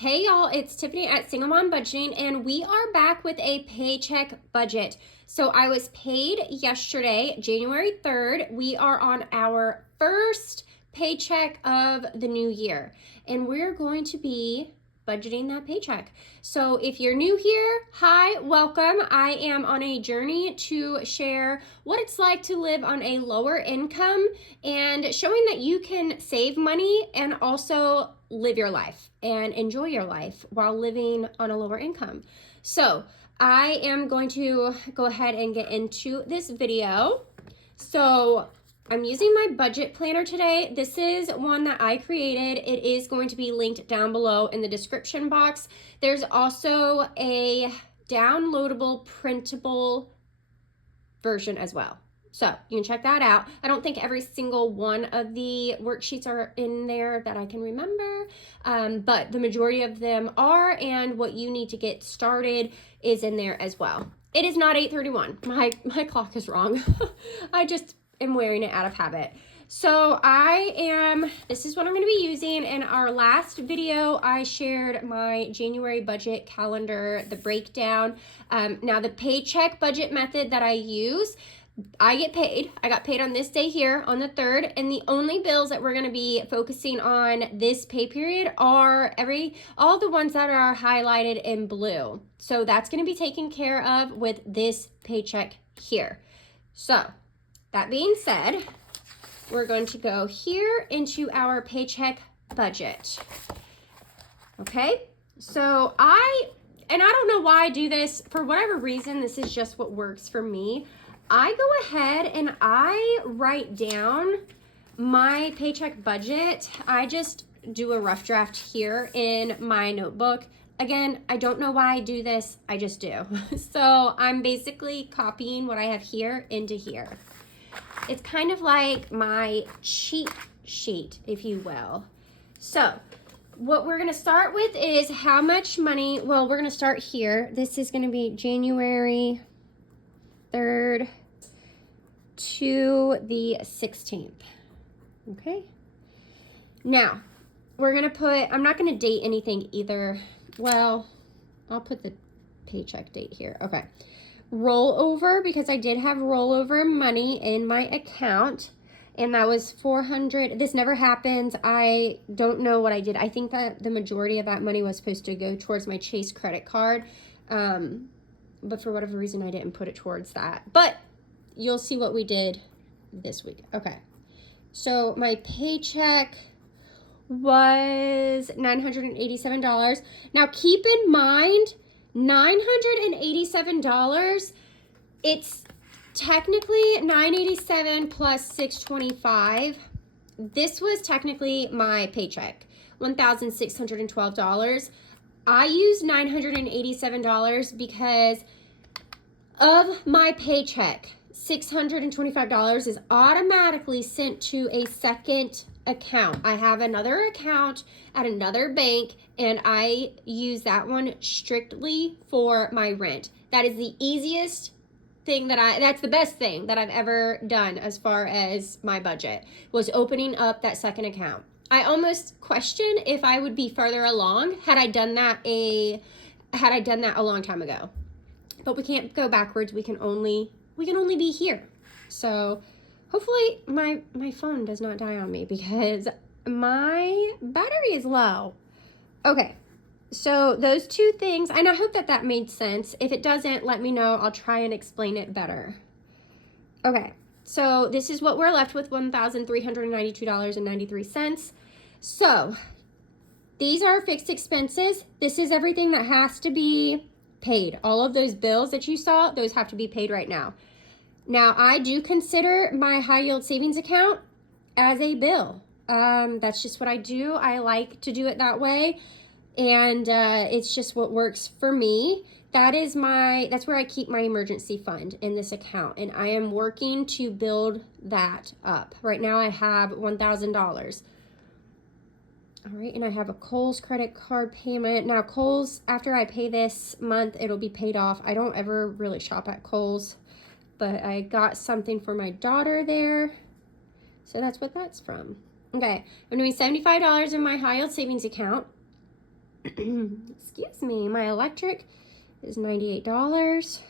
Hey y'all, it's Tiffany at Single Mom Budgeting, and we are back with a paycheck budget. So I was paid yesterday, January 3rd. We are on our first paycheck of the new year, and we're going to be budgeting that paycheck. So if you're new here, hi, welcome. I am on a journey to share what it's like to live on a lower income and showing that you can save money and also live your life and enjoy your life while living on a lower income. So I am going to go ahead and get into this video. So I'm using my budget planner today. This is one that I created. It is going to be linked down below in the description box. There's also a downloadable printable version as well. So you can check that out. I don't think every single one of the worksheets are in there that I can remember, but the majority of them are, and what you need to get started is in there as well. It is not 8:31. My clock is wrong. I just am wearing it out of habit. So this is what I'm going to be using. In our last video, I shared my January budget calendar, the breakdown. Now the paycheck budget method that I use, I get paid. I got paid on this day here on the 3rd, and the only bills that we're going to be focusing on this pay period are all the ones that are highlighted in blue. So that's going to be taken care of with this paycheck here. So that being said, we're going to go here into our paycheck budget. Okay, so I don't know why I do this. For whatever reason, this is just what works for me. I go ahead and I write down my paycheck budget. I just do a rough draft here in my notebook. Again, I don't know why I do this. I just do. So I'm basically copying what I have here into here. It's kind of like my cheat sheet, if you will. So what we're going to start with is how much money. Well, we're going to start here. This is going to be January 3rd to the 16th. Okay. Now, we're going to I'm not going to date anything either. Well, I'll put the paycheck date here. Okay. Rollover, because I did have rollover money in my account, and that was $400. This never happens. I don't know what I did. I think that the majority of that money was supposed to go towards my Chase credit card, but for whatever reason I didn't put it towards that. But you'll see what we did this week. Okay, so my paycheck was $987. Now keep in mind, $987, it's technically $987 plus $625. This was technically my paycheck, $1,612. I used $987 because of my paycheck. $625 is automatically sent to a second account. I have another account at another bank, and I use that one strictly for my rent. That is the easiest thing that's the best thing that I've ever done as far as my budget, was opening up that second account. I almost question if I would be further along had I done that a long time ago. But we can't go backwards. We can only be here. So hopefully my phone does not die on me because my battery is low. Okay, so those two things, and I hope that made sense. If it doesn't, let me know. I'll try and explain it better. Okay, so this is what we're left with, $1,392.93. So these are fixed expenses. This is everything that has to be paid. All of those bills that you saw, those have to be paid right now. Now, I do consider my high yield savings account as a bill. That's just what I do. I like to do it that way. And it's just what works for me. That's where I keep my emergency fund, in this account. And I am working to build that up. Right now I have $1,000. All right, and I have a Kohl's credit card payment. Now Kohl's, after I pay this month, it'll be paid off. I don't ever really shop at Kohl's, but I got something for my daughter there. So that's what that's from. Okay, I'm doing $75 in my high yield savings account. Excuse me, my electric is $98.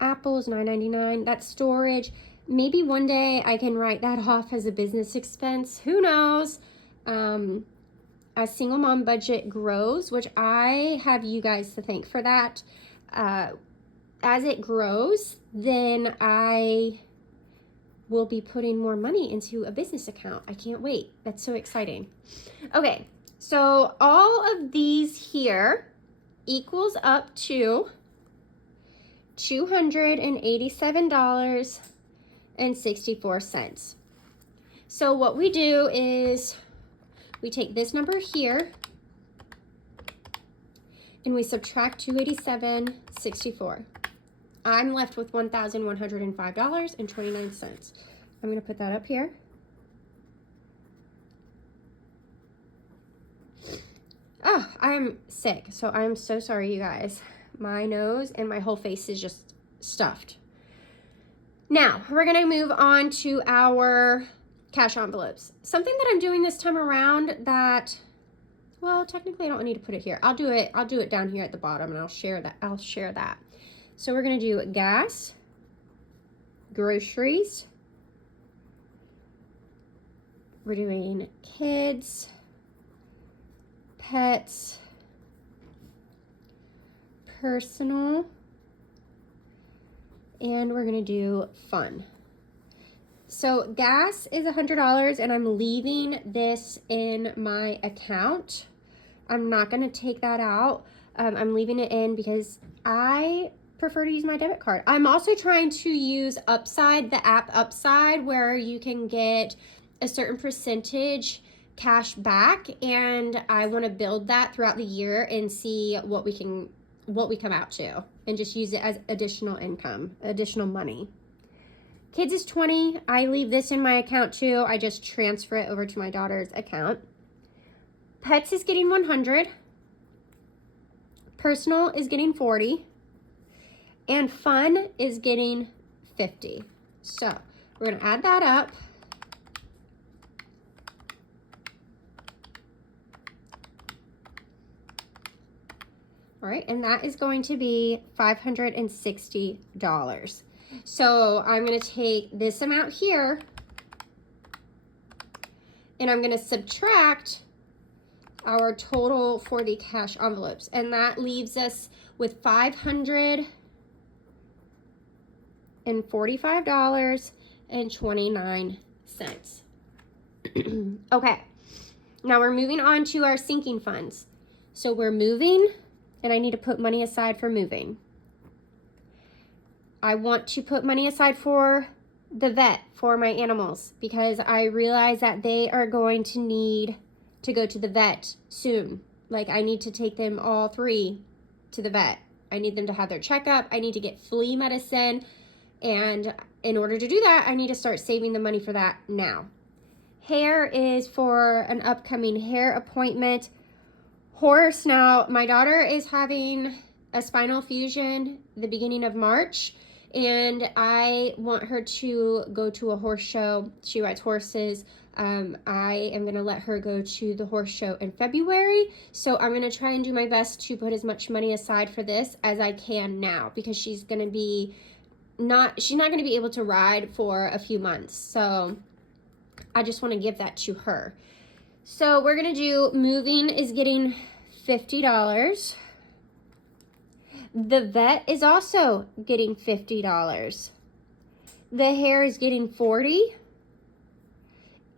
Apple is $9.99. That's storage. Maybe one day I can write that off as a business expense. Who knows? As single mom budget grows, which I have you guys to thank for that, as it grows, then I will be putting more money into a business account. I can't wait. That's so exciting. Okay, so all of these here equals up to $287.64. So what we do is we take this number here and we subtract $287.64. I'm left with $1,105.29. I'm going to put that up here. Oh, I'm sick, so I'm so sorry, you guys. My nose and my whole face is just stuffed. Now, we're going to move on to our cash envelopes. Something that I'm doing this time around that, well, technically I don't need to put it here. I'll do it down here at the bottom, and I'll share that. So we're going to do gas, groceries, we're doing kids, pets, personal, and we're going to do fun. So gas is $100, and I'm leaving this in my account. I'm not going to take that out. I'm leaving it in because I prefer to use my debit card. I'm also trying to use Upside, the app Upside, where you can get a certain percentage cash back, and I want to build that throughout the year and see what we come out to, and just use it as additional income, additional money. Kids is $20. I leave this in my account too. I just transfer it over to my daughter's account. Pets is getting $100. Personal is getting $40. And fun is getting $50. So we're going to add that up. All right, and that is going to be $560. So I'm going to take this amount here, and I'm going to subtract our total for the cash envelopes, and that leaves us with $545.29. Okay, now we're moving on to our sinking funds. So we're moving, and I need to put money aside for moving. I want to put money aside for the vet for my animals, because I realize that they are going to need to go to the vet soon. Like, I need to take them all three to the vet. I need them to have their checkup. I need to get flea medicine. And in order to do that, I need to start saving the money for that now. Hair is for an upcoming hair appointment. Horse, now my daughter is having a spinal fusion the beginning of March, and I want her to go to a horse show. She rides horses. I am going to let her go to the horse show in February. So I'm going to try and do my best to put as much money aside for this as I can now, because she's not going to be able to ride for a few months. So I just want to give that to her. So we're going to do moving is getting $50. The vet is also getting $50. The hair is getting $40.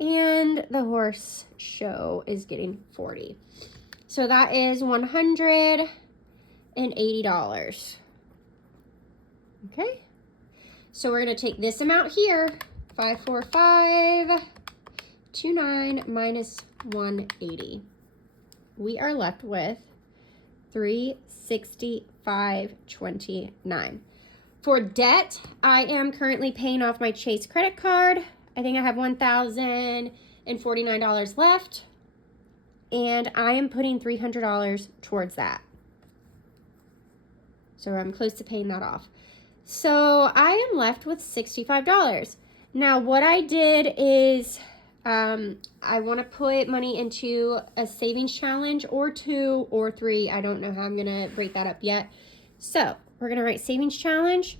And the horse show is getting $40. So that is $180. Okay. So we're going to take this amount here, 545.29 minus 180. We are left with $365.29. For debt, I am currently paying off my Chase credit card. I think I have $1,049 left, and I am putting $300 towards that. So I'm close to paying that off. So I am left with $65. Now what I did is I want to put money into a savings challenge or 2 or 3. I don't know how I'm going to break that up yet. So we're going to write savings challenge,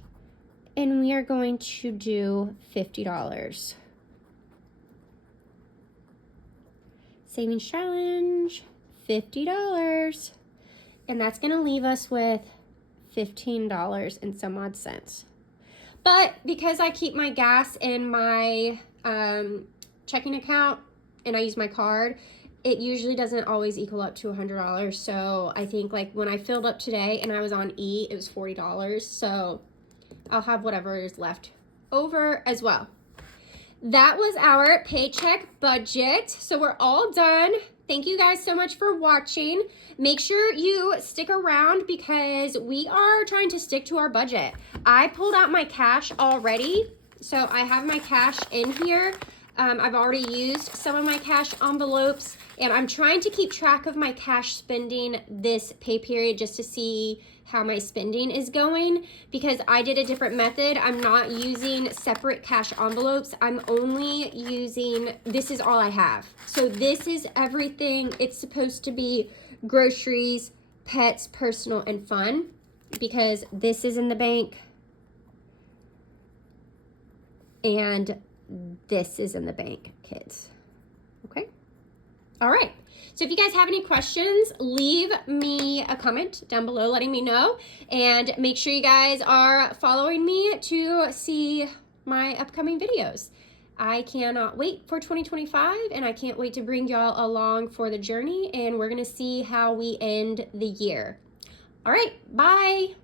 and we are going to do $50. Savings challenge, $50. And that's going to leave us with $15 and some odd cents. But because I keep my gas in my checking account and I use my card, it usually doesn't always equal up to $100. So I think like when I filled up today and I was on E, it was $40. So I'll have whatever is left over as well. That was our paycheck budget. So we're all done. Thank you guys so much for watching. Make sure you stick around because we are trying to stick to our budget. I pulled out my cash already. So I have my cash in here. I've already used some of my cash envelopes, and I'm trying to keep track of my cash spending this pay period just to see how my spending is going, because I did a different method. I'm not using separate cash envelopes. I'm only using, this is all I have. So this is everything. It's supposed to be groceries, pets, personal, and fun, because this is in the bank and this is in the bank, kids. Okay? All right. So if you guys have any questions, leave me a comment down below letting me know. And make sure you guys are following me to see my upcoming videos. I cannot wait for 2025, and I can't wait to bring y'all along for the journey, and we're going to see how we end the year. All right. Bye.